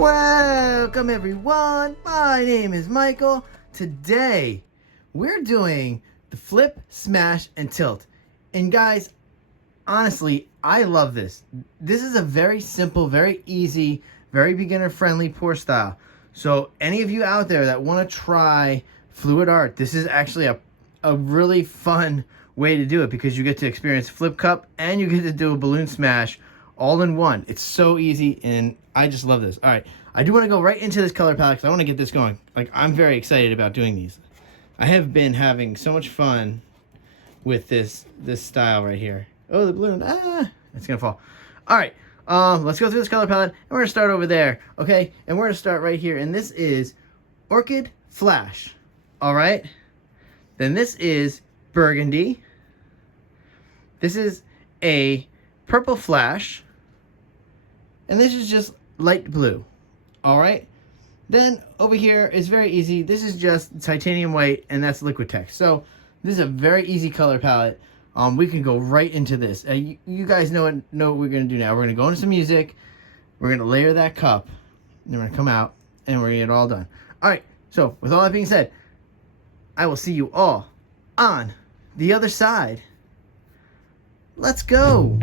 Welcome everyone, my name is Michael. Today we're doing the flip, smash, and tilt. And guys, honestly, I love this. This is a very simple, very easy, very beginner friendly pour style. So any of you out there that want to try fluid art, this is actually a really fun way to do it because you get to experience flip cup and you get to do a balloon smash all in one. It's so easy and I just love this. All right, I do want to go right into this color palette because I want to get this going. Like, I'm very excited about doing these. I have been having so much fun with this style right here. Oh, the balloon, it's gonna fall. All right, let's go through this color palette and we're gonna start over there, okay? And we're gonna start right here, and this is Orchid Flash, all right? Then this is Burgundy. This is a Purple Flash, and this is just light blue, all right? Then over here is very easy. This is just titanium white, and that's Liquitex. So this is a very easy color palette. We can go right into this. You guys know what we're gonna do now. We're gonna go into some music. We're gonna layer that cup, and we're gonna come out, and we're gonna get it all done. All right. So with all that being said, I will see you all on the other side. Let's go.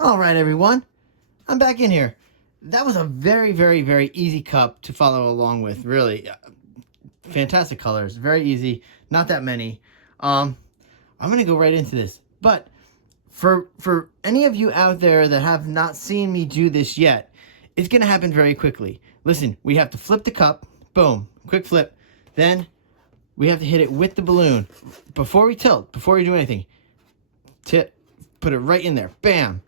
All right, everyone, I'm back in here. That was a very, very, very easy cup to follow along with. Really fantastic colors, very easy, not that many. I'm gonna go right into this. But for any of you out there that have not seen me do this yet, it's gonna happen very quickly. Listen, we have to flip the cup, boom, quick flip. Then we have to hit it with the balloon before we tilt, before we do anything. Put it right in there, bam.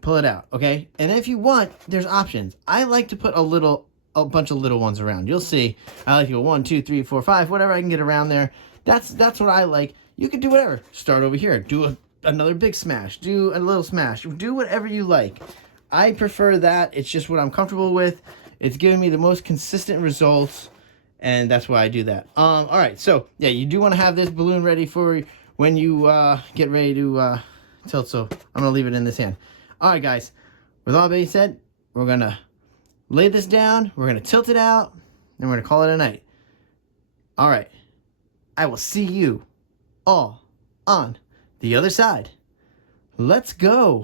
Pull it out, okay? And if you want, there's options. I like to put a bunch of little ones around. You'll see. I like to go 1, 2, 3, 4, 5, whatever I can get around there. That's what I like. You can do whatever. Start over here. Do another big smash. Do a little smash. Do whatever you like. I prefer that. It's just what I'm comfortable with. It's giving me the most consistent results, and that's why I do that. All right. So yeah, you do want to have this balloon ready for when you get ready to tilt. So I'm gonna leave it in this hand. All right, guys, with all being said, we're going to lay this down, we're going to tilt it out, and we're going to call it a night. All right, I will see you all on the other side. Let's go.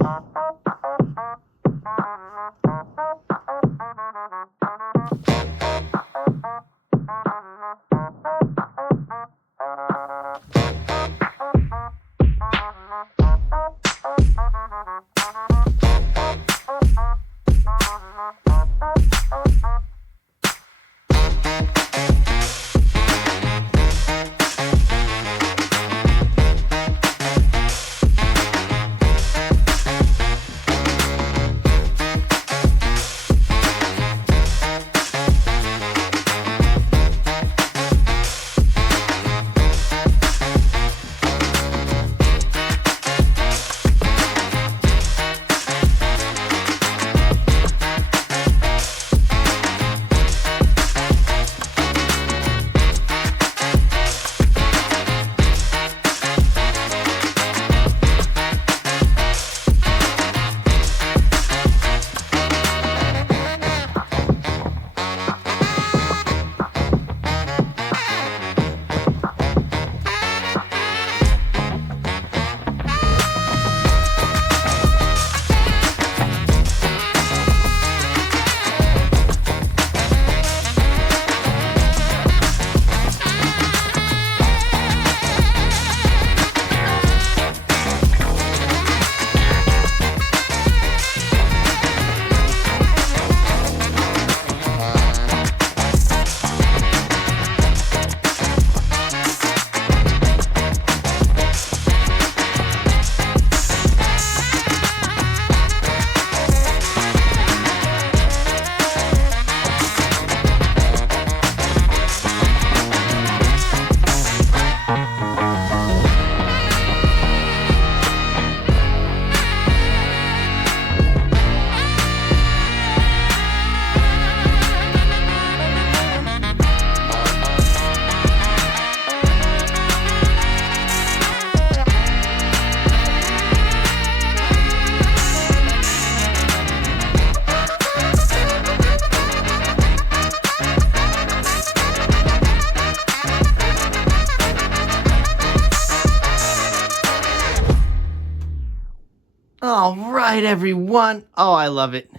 All right, everyone. Oh, I love it.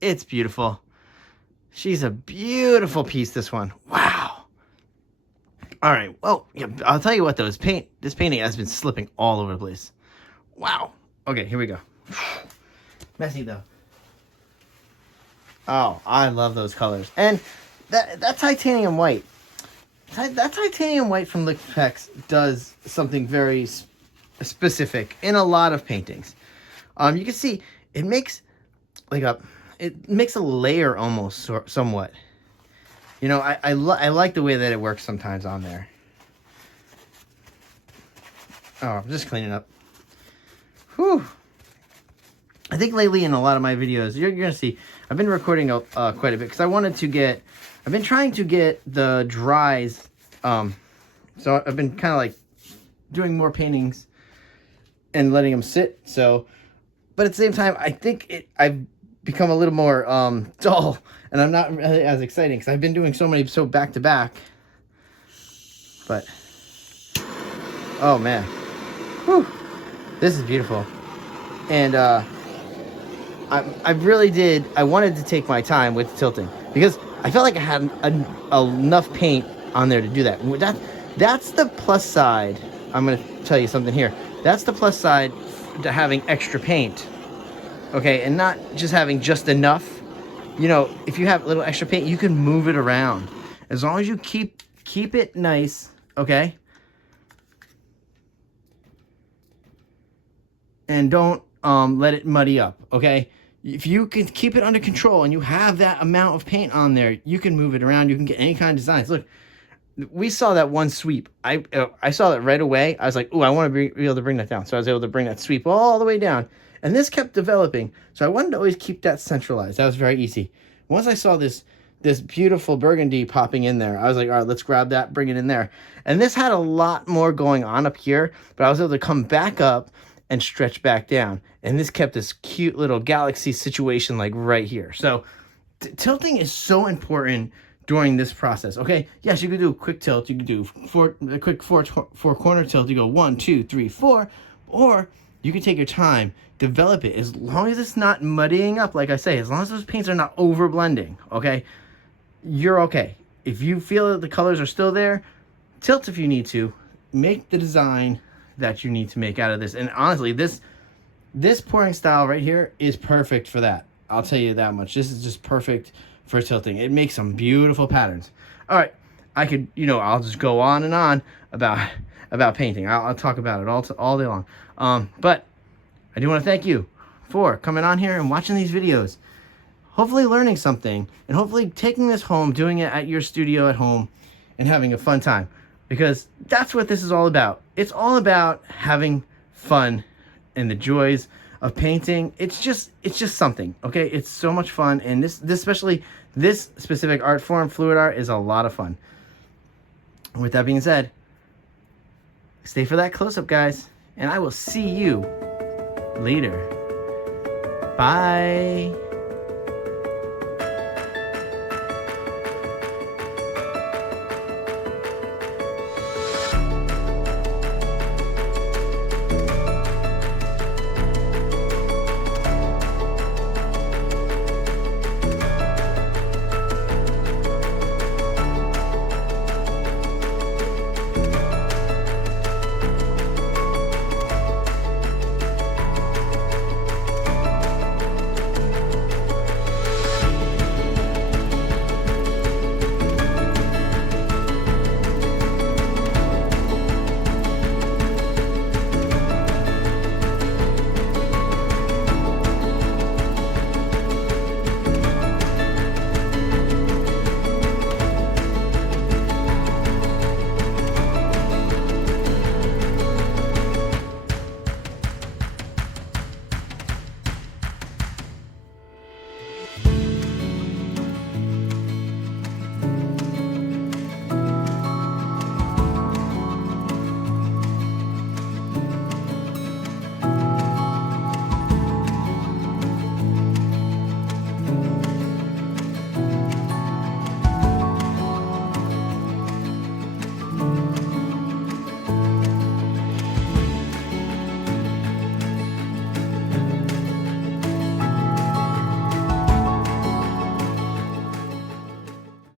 It's beautiful. She's a beautiful piece, this one. Wow. All right. Well, yeah, I'll tell you what, though. This painting has been slipping all over the place. Wow. Okay, here we go. Messy, though. Oh, I love those colors. And that titanium white. That titanium white from Liquitex does something very specific in a lot of paintings. You can see it makes like a layer almost, somewhat. You know, I like the way that it works sometimes on there. Oh, I'm just cleaning up. Whew. I think lately in a lot of my videos, you're gonna see I've been recording quite a bit because I've been trying to get the dries. So I've been kind of like doing more paintings and letting them sit. So, but at the same time, I think I've become a little more dull, and I'm not really as exciting because I've been doing so many back to back. But oh man, whew, this is beautiful, and I wanted to take my time with tilting because I felt like I had enough paint on there to do that. That's the plus side. I'm going to tell you something here. That's the plus side to having extra paint. Okay, and not just having just enough. You know, if you have a little extra paint, you can move it around. As long as you keep it nice, okay? And don't let it muddy up, okay? If you can keep it under control and you have that amount of paint on there, you can move it around. You can get any kind of designs. Look, we saw that one sweep. I saw that right away. I was like, ooh, I want to be able to bring that down. So I was able to bring that sweep all the way down. And this kept developing. So I wanted to always keep that centralized. That was very easy. Once I saw this beautiful burgundy popping in there, I was like, all right, let's grab that, bring it in there. And this had a lot more going on up here, but I was able to come back up and stretch back down. And this kept this cute little galaxy situation like right here. So tilting is so important during this process. Okay, yes, you can do a quick tilt. You can do a quick four corner tilt. You go 1, 2, 3, 4, or you can take your time, develop it. As long as it's not muddying up, like I say, as long as those paints are not over blending, okay, you're okay. If you feel that the colors are still there, tilt if you need to. Make the design that you need to make out of this. And honestly, this pouring style right here is perfect for that. I'll tell you that much. This is just perfect for tilting. It makes some beautiful patterns. All right, I could, I'll just go on and on about painting. I'll talk about it all day long. But I do want to thank you for coming on here and watching these videos. Hopefully learning something, and hopefully taking this home, doing it at your studio at home, and having a fun time. Because that's what this is all about. It's all about having fun and the joys of painting. It's just something, okay? It's so much fun, and especially this specific art form, fluid art, is a lot of fun. With that being said, stay for that close-up, guys, and I will see you later. Bye.